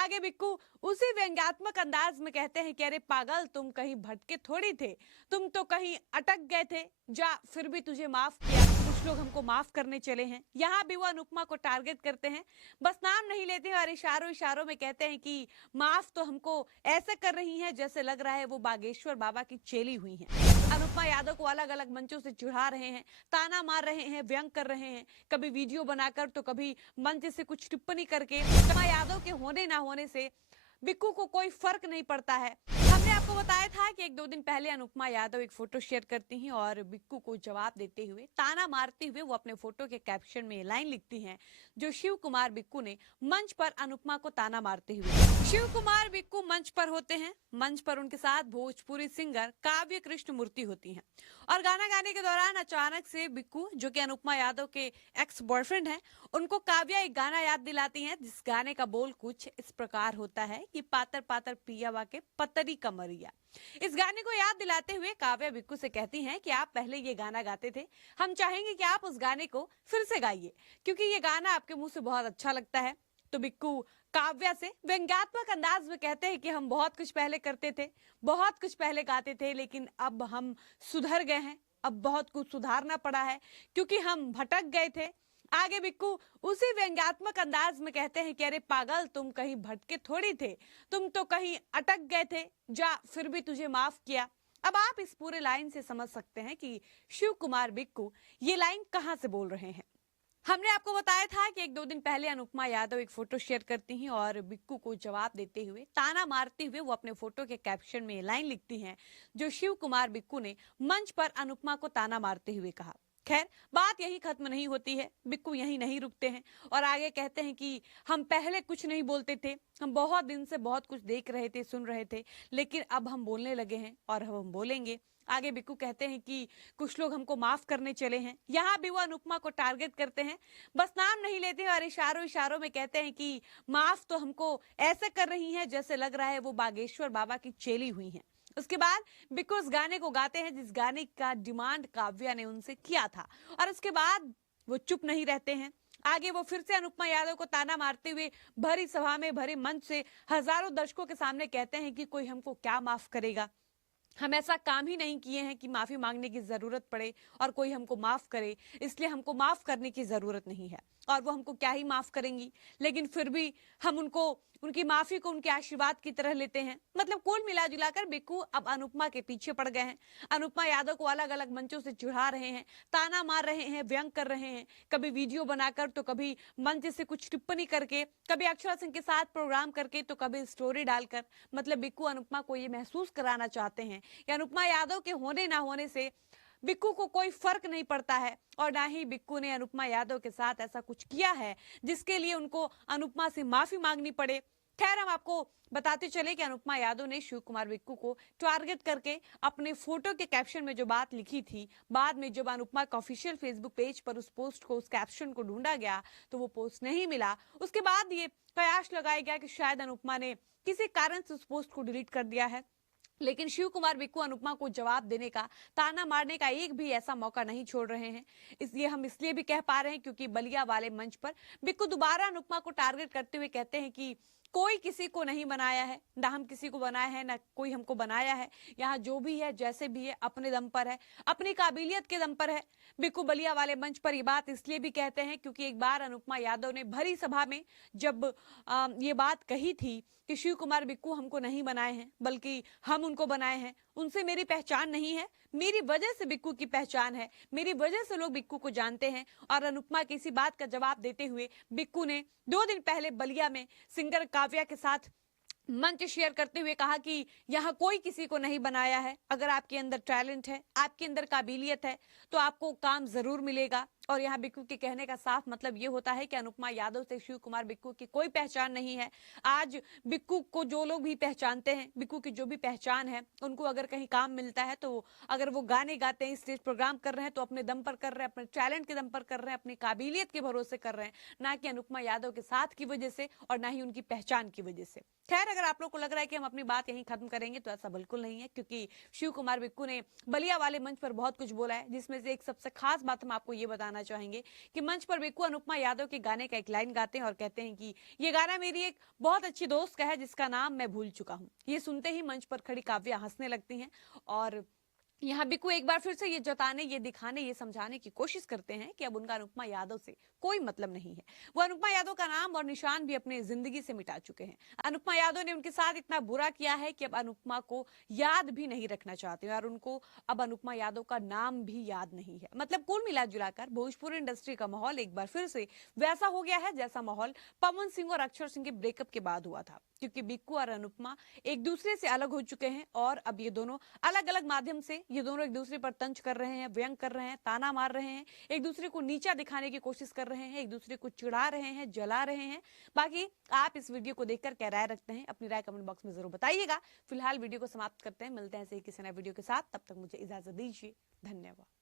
आगे बिक्कू उसी व्यंग्यात्मक अंदाज में कहते हैं कि अरे पागल, तुम कहीं भटके थोड़ी थे, तुम तो कहीं अटक गए थे, जा फिर भी तुझे माफ किया। कुछ लोग हमको माफ करने चले हैं। यहाँ भी वो अनुपमा को टारगेट करते हैं, बस नाम नहीं लेते हैं और इशारों इशारों में कहते हैं कि माफ तो हमको ऐसे कर रही हैं जैसे लग रहा है वो बागेश्वर बाबा की चेली हुई हैं। अनुपमा यादव को अलग अलग मंचों से चिढ़ा रहे हैं, ताना मार रहे हैं, व्यंग कर रहे हैं, कभी वीडियो बनाकर तो कभी मंच से कुछ टिप्पणी करके। अनुपमा यादव के होने ना होने से बिक्कू को कोई फर्क नहीं पड़ता है। हमने आपको बताया था कि 1-2 दिन पहले अनुपमा यादव एक फोटो शेयर करती हैं और बिक्कू को जवाब देते हुए, ताना मारते हुए वो अपने फोटो के कैप्शन में लाइन लिखती हैं जो शिव कुमार बिक्कू ने मंच पर अनुपमा को ताना मारते हुए। शिव कुमार बिक्कू मंच पर होते हैं, मंच पर उनके साथ भोजपुरी सिंगर काव्य कृष्ण मूर्ति होती हैं और गाना गाने के दौरान अचानक से बिक्कू, जो कि अनुपमा यादव के एक्स बॉयफ्रेंड हैं, उनको काव्या एक गाना याद दिलाती हैं जिस गाने का बोल कुछ इस प्रकार होता है कि पातर पातर पियावा के पतरी कमरिया। इस गाने को याद दिलाते हुए काव्या बिक्कू से कहती हैं कि आप पहले ये गाना गाते थे, हम चाहेंगे कि आप उस गाने को फिर से गाइए क्योंकि ये गाना आपके मुंह से बहुत अच्छा लगता है। तो बिक्कू काव्या से व्यंग्यात्मक अंदाज में कहते हैं कि हम बहुत कुछ पहले करते थे, बहुत कुछ पहले गाते थे, लेकिन अब हम सुधर गए हैं, अब बहुत कुछ सुधारना पड़ा है क्योंकि हम भटक गए थे। आगे बिक्कू उसी व्यंग्यात्मक अंदाज में कहते हैं कि अरे पागल, तुम कहीं भटके थोड़ी थे, तुम तो कहीं अटक गए थे, जा फिर भी तुझे माफ किया। अब आप इस पूरे लाइन से समझ सकते हैं कि शिव कुमार बिक्कू ये लाइन कहां से बोल रहे हैं। हमने आपको बताया था कि 1-2 दिन पहले अनुपमा यादव एक फोटो शेयर करती हैं और बिक्कू को जवाब देते हुए, ताना मारते हुए वो अपने फोटो के कैप्शन में लाइन लिखती हैं जो शिव कुमार बिक्कू ने मंच पर अनुपमा को ताना मारते हुए कहा। खैर, बात यही खत्म नहीं होती है, बिक्कू यही नहीं रुकते हैं और आगे कहते हैं कि हम पहले कुछ नहीं बोलते थे, हम बहुत दिन से बहुत कुछ देख रहे थे, सुन रहे थे, लेकिन अब हम बोलने लगे हैं और अब हम बोलेंगे। आगे बिक्कू कहते हैं कि कुछ लोग हमको माफ करने चले हैं। यहाँ भी वो अनुपमा को टारगेट करते हैं, बस नाम नहीं लेते हैं और इशारों इशारों में कहते हैं कि माफ तो हमको ऐसे कर रही हैं जैसे लग रहा है वो बागेश्वर बाबा की चेली हुई हैं। उसके बाद बिक्कू उस गाने को गाते हैं जिस गाने का डिमांड काव्या ने उनसे किया था और उसके बाद वो चुप नहीं रहते हैं। आगे वो फिर से अनुपमा यादव को ताना मारते हुए भरी सभा में, भरे मंच से हजारों दर्शकों के सामने कहते हैं कि कोई हमको क्या माफ करेगा, हम ऐसा काम ही नहीं किए हैं कि माफी मांगने की जरूरत पड़े और कोई हमको माफ करे, इसलिए हमको माफ करने की जरूरत नहीं है और वो हमको क्या ही माफ करेंगी, लेकिन फिर भी हम उनको, उनकी माफी को उनके आशीर्वाद की तरह लेते हैं। मतलब कुल मिला जुलाकर बिक्कू अब अनुपमा के पीछे पड़ गए हैं। अनुपमा यादव को अलग अलग मंचों से चिढ़ा रहे हैं, ताना मार रहे हैं, व्यंग कर रहे हैं, कभी वीडियो बनाकर तो कभी मंच से कुछ टिप्पणी करके, कभी अक्षरा सिंह के साथ प्रोग्राम करके तो कभी स्टोरी डालकर। मतलब बिक्कू अनुपमा को ये महसूस कराना चाहते हैं कि अनुपमा यादव के होने ना होने से बिक्कू को कोई फर्क नहीं पड़ता है और ना ही बिक्कू ने अनुपमा यादव के साथ ऐसा कुछ किया है जिसके लिए उनको अनुपमा से माफी मांगनी पड़े। खैर, हम आपको बताते चले कि अनुपमा यादव ने शिव कुमार बिक्कू को टारगेट करके अपने फोटो के कैप्शन में जो बात लिखी थी, बाद में जब अनुपमा के ऑफिशियल फेसबुक पेज पर उस पोस्ट को, उस कैप्शन को ढूंढा गया तो वो पोस्ट नहीं मिला। उसके बाद ये कयास लगाया गया कि शायद अनुपमा ने किसी कारण से उस पोस्ट को डिलीट कर दिया है, लेकिन शिव कुमार बिक्कू अनुपमा को जवाब देने का, ताना मारने का एक भी ऐसा मौका नहीं छोड़ रहे हैं। इसलिए हम इसलिए भी कह पा रहे हैं क्योंकि बलिया वाले मंच पर बिक्कू दोबारा अनुपमा को टारगेट करते हुए कहते हैं कि कोई किसी को नहीं बनाया है, ना हम किसी को बनाया है, ना कोई हमको बनाया है। यहाँ जो भी है, जैसे भी है, अपने दम पर है, अपनी काबिलियत के दम पर है। बिक्कू बलिया वाले मंच पर ये बात इसलिए भी कहते हैं क्योंकि एक बार अनुपमा यादव ने भरी सभा में जब ये बात कही थी कि शिव कुमार बिक्कू हमको नहीं बनाए हैं, बल्कि हम उनको बनाए हैं, उनसे मेरी पहचान नहीं है, मेरी वजह से बिक्कू की पहचान है, मेरी वजह से लोग बिक्कू को जानते हैं। और अनुपमा की इसी बात का जवाब देते हुए बिक्कू ने 2 दिन पहले बलिया में सिंगर काव्या के साथ मंच शेयर करते हुए कहा कि यहाँ कोई किसी को नहीं बनाया है, अगर आपके अंदर टैलेंट है, आपके अंदर काबिलियत है तो आपको काम जरूर मिलेगा। और यहाँ बिक्कू के कहने का साफ मतलब ये होता है कि अनुपमा यादव से शिव कुमार बिक्कू की कोई पहचान नहीं है। आज बिक्कू को जो लोग भी पहचानते हैं, बिक्कू की जो भी पहचान है, उनको अगर कहीं काम मिलता है तो अगर वो गाने गाते हैं, स्टेज प्रोग्राम कर रहे हैं तो अपने दम पर कर रहे हैं, अपने टैलेंट के दम पर कर रहे हैं, अपनी काबिलियत के भरोसे कर रहे हैं, ना कि अनुपमा यादव के साथ की वजह से और ना ही उनकी पहचान की वजह से। खैर, अगर अगर आप लोग को लग रहा है कि हम अपनी बात यहीं खत्म करेंगे तो ऐसा बिल्कुल नहीं है, क्योंकि शिव कुमार बिक्कू ने बलिया वाले मंच पर बहुत कुछ बोला है, जिसमें से एक सबसे खास बात हम आपको ये बताना चाहेंगे कि मंच पर बिक्कू अनुपमा यादव के गाने का एक लाइन गाते हैं और कहते हैं कि ये गाना मेरी एक बहुत अच्छी दोस्त का है जिसका नाम मैं भूल चुका हूँ। ये सुनते ही मंच पर खड़ी काव्या हंसने लगती हैं और यहाँ बिक्कू एक बार फिर से ये जताने, ये दिखाने, ये समझाने की कोशिश करते हैं कि अब उनका अनुपमा यादव से कोई मतलब नहीं है। वो अनुपमा यादव का नाम और निशान भी अपनी जिंदगी से मिटा चुके हैं। अनुपमा यादव ने उनके साथ इतना बुरा किया है कि अब अनुपमा को याद भी नहीं रखना चाहते हैं और उनको अब अनुपमा यादव का नाम भी याद नहीं है। मतलब कुल मिला जुलाकर भोजपुरी इंडस्ट्री का माहौल एक बार फिर से वैसा हो गया है जैसा माहौल पवन सिंह और अक्षर सिंह के ब्रेकअप के बाद हुआ था, क्योंकि बिक्कू और अनुपमा एक दूसरे से अलग हो चुके हैं और अब ये दोनों अलग अलग माध्यम से ये दोनों एक दूसरे पर तंज कर रहे हैं, व्यंग कर रहे हैं, ताना मार रहे हैं, एक दूसरे को नीचा दिखाने की कोशिश कर रहे हैं, एक दूसरे को चिढ़ा रहे हैं, जला रहे हैं। बाकी आप इस वीडियो को देखकर क्या राय रखते हैं, अपनी राय कमेंट बॉक्स में जरूर बताइएगा। फिलहाल वीडियो को समाप्त करते हैं, मिलते हैं ऐसे ही किसी नए वीडियो के साथ, तब तक मुझे इजाजत दीजिए। धन्यवाद।